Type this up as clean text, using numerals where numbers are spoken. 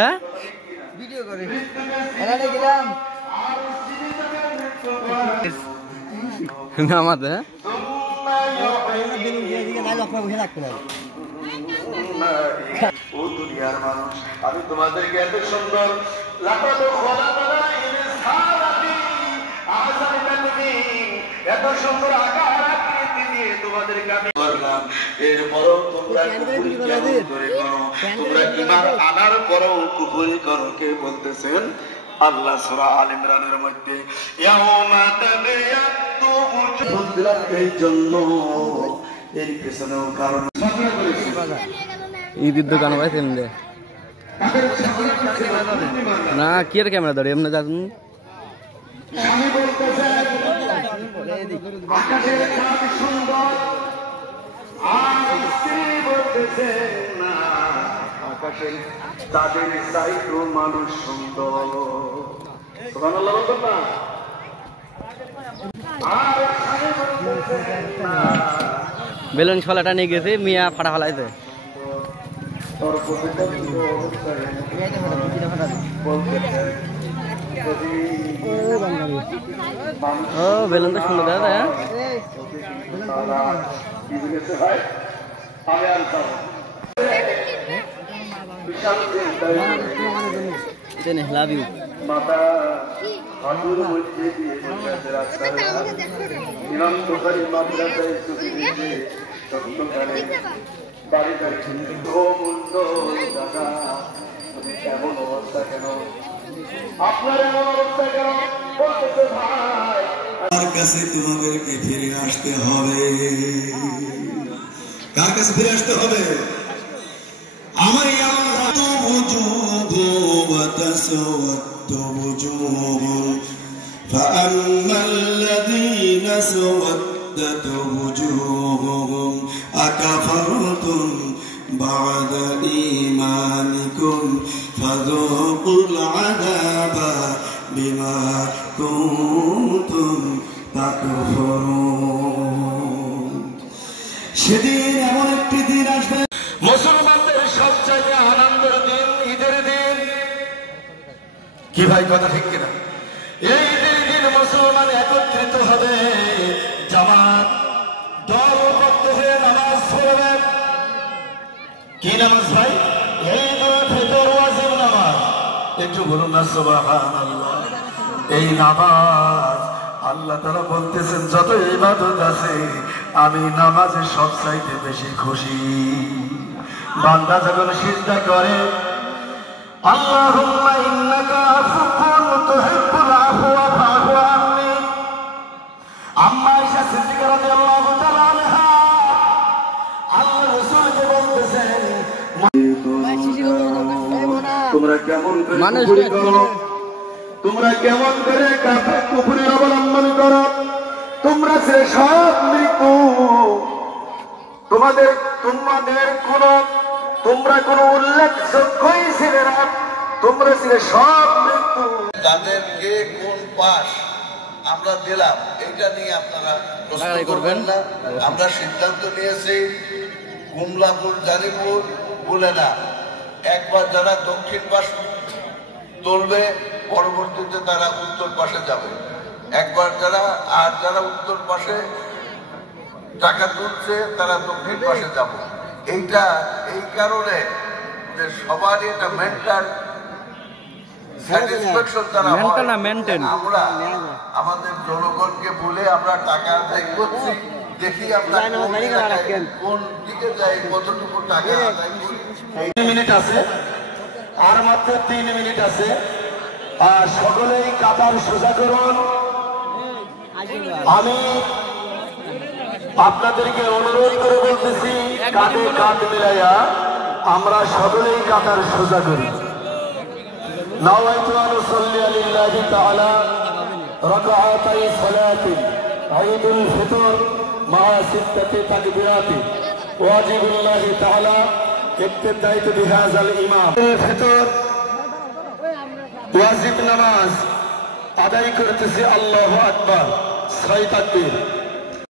হ্যাঁ ভিডিও করে এখানে গেলাম নামাতে আমি তোমাদেরকে এত সুন্দর এত সুন্দর আকার আকৃতি দিয়ে তোমাদেরকে আমি করলাম। এরপরও তোমরা ঈমান আনার পরও কুফরি করো। কে বলতেছেন? আল্লাহ সূরা আল ইমরানের মধ্যে ইয়াউমা তাবিয়াতু বুজুহ এই জন্য এর পেছনেও কারণ ঈদের দোকান ভাই তেমনি না কি আর ক্যামেরা ধরে এমনি যান আমি বলতেছেন আকাশের চাঁদ সুন্দর আর স্ত্রী বলতেছেন না আকাশের চাঁদের চাইতো মানুষ সুন্দর। সুবহানাল্লাহ বলতেন না? আর স্বামী বলতেছেন না বেলুন ছলাটা নিয়ে গেছে মিয়া ফাটা ফেলাইছে ও বেলুন তো সুন্দর দাদা লাভ ইউ হাঁটুর মধ্যে দিয়ে ইমাম বুখারী মাদ্রাসায় সুফিতে সত্যকারে বাড়ি বাড়ি মূল্য টাকা তুমি এমন অবস্থা কেন? আপনার এমন অবস্থা কেন? বলতেছে ভাই আমার কাছে তোমাদেরকে ফিরে আসতে হবে। কার কাছে ফিরে আসতে হবে? আমার فأما الذين سودت وجوههم أكفرتم بعد إيمانكم فذوقوا العذاب بما كنتم تكفرون সেদিন এমন একটি দিন আসবে মুসলমানদের সবচেয়ে আনন্দের দিন ঈদের দিন। কি ভাই কথা ঠিক কিনা? এই ঈদের দিন মুসলমান একত্রিত হবে, জামাত দলবদ্ধ হয়ে নামাজ পড়বেন। কি নামাজ ভাই? ঈদুল ফিতর ওয়াজিব নামাজ। একটু বলুন না সুবহানাল্লাহ। এই নামাজ আল্লাহ তাআলা বলতেছেন যত ইবাদত আছে আমি নামাজে সবচাইতে বেশি খুশি। বান্দা যখন সিজদা করে আল্লাহুম্মা ইন্নাকা আফুকুন তুহিব্বুল আফওয়া ফা'ফু আন্নি। আম্মা আয়েশা সিদ্দিকা রাদিয়াল্লাহু তাআলা আনহা আল্লাহর রাসূলকে বলতেছেন তোমরা কেমন করে কুফরি করো, তোমরা কেমন করে কাফির কুফরি অবলম্বন করো, তোমরা সে সব মৃত্যু তোমাদের তোমরা কোন উল্লেখযোগ্যই ছিলে না, তোমরা ছিলে সব মৃত্যু। যাদেরকে কোন পাশ আমরা দিলাম এটা নিয়ে আপনারা প্রশ্ন করবেন না। আমরা সিদ্ধান্ত নিয়েছি কুমলাপুর জানিপুর বলে না, একবার যারা দক্ষিণ পাশ তুলবে পরবর্তীতে তারা উত্তর পাশে যাবে, একবার যারা উত্তর পাশে টাকা তুলছে তারা দক্ষিণ পাশে যাবে। এইটা এই কারণে যে সবারই একটা মেন্টাল স্যাটিসফ্যাকশন আমরা আমাদের জনগণকে বলে আমরা টাকা আদায় করছি, দেখি আমরা কোন দিকে যাই, কতটুকু টাকা আদায় করি। 3 মিনিট আছে, আর মাত্র 3 মিনিট আছে। আর সকলেই কাতার সোজা করুন। আমি আপনাদেরকে অনুরোধ করে বলতেছি কাঁধে কাঁধ মিলাইয়া আমরা সকলেই কাতার সোজা করি। নাওয়াইতু আন উসাল্লি লিল্লাহি তাআলা রাকাআতাই সালাতিন ঈদুল ফিতর মা সিত্তাতি তাকবীরাতি ওয়াজিবুল্লাহি তাআলা ইক্তিদাইতু বিহাযাল ইমাম। ঈদুল ফিতর ওয়াজিব নামাজ আদায় করতেছি আল্লাহু আকবার 6 তাকবীর।